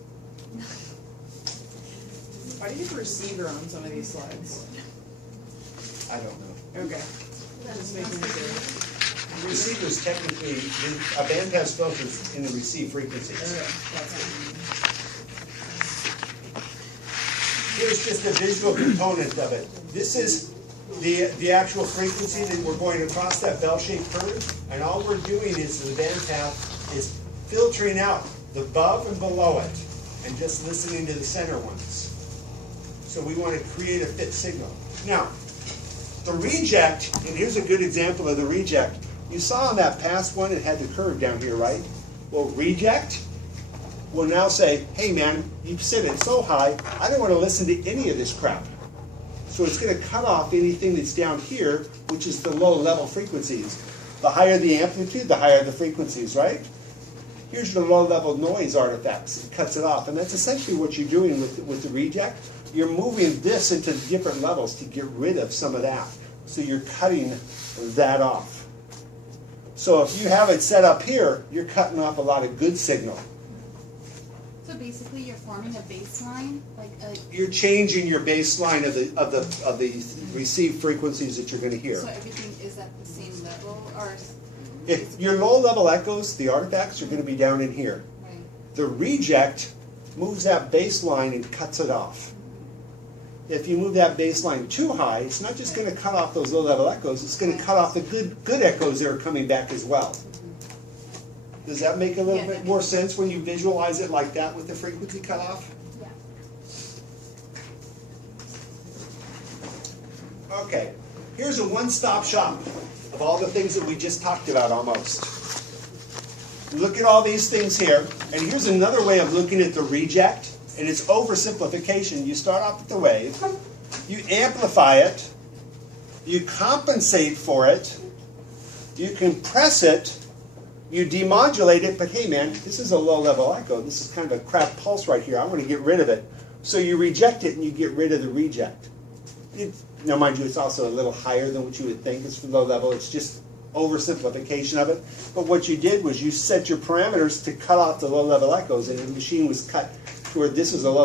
Why do you have a receiver on some of these slides? I don't know. Okay. Just making sure. The receiver is technically, a bandpass filter is in the receive frequencies. Okay, that's it. Here's just a visual component of it. This is the actual frequency that we're going across that bell-shaped curve, and all we're doing is the bandpass is filtering out the above and below it, and just listening to the center ones. So we want to create a fit signal. Now, the reject, and here's a good example of the reject. You saw on that past one, it had the curve down here, right? Well, reject will now say, hey man, you set it so high, I don't want to listen to any of this crap. So it's going to cut off anything that's down here, which is the low level frequencies. The higher the amplitude, the higher the frequencies, right? Here's the low level noise artifacts. It cuts it off. And that's essentially what you're doing with the reject. You're moving this into different levels to get rid of some of that. So you're cutting that off. So if you have it set up here, you're cutting off a lot of good signal. So basically, you're forming a baseline, like a. You're changing your baseline of the received frequencies that you're going to hear. So everything is at the same level, or. If your low level echoes, the artifacts are going to be down in here. Right. The reject moves that baseline and cuts it off. If you move that baseline too high, it's not just going to cut off those low level echoes, it's going to cut off the good echoes that are coming back as well. Does that make a little bit more sense when you visualize it like that with the frequency cutoff? Yeah. Okay, here's a one-stop shop of all the things that we just talked about almost. Look at all these things here, and here's another way of looking at the reject. and it's oversimplification. You start off with the wave, you amplify it, you compensate for it, you compress it, you demodulate it, but hey man, this is a low-level echo. This is kind of a crap pulse right here. I want to get rid of it. So you reject it and you get rid of the reject. Now mind you, it's also a little higher than what you would think is for low level. It's just oversimplification of it. But what you did was you set your parameters to cut off the low-level echoes, and the machine was cut to where this is a low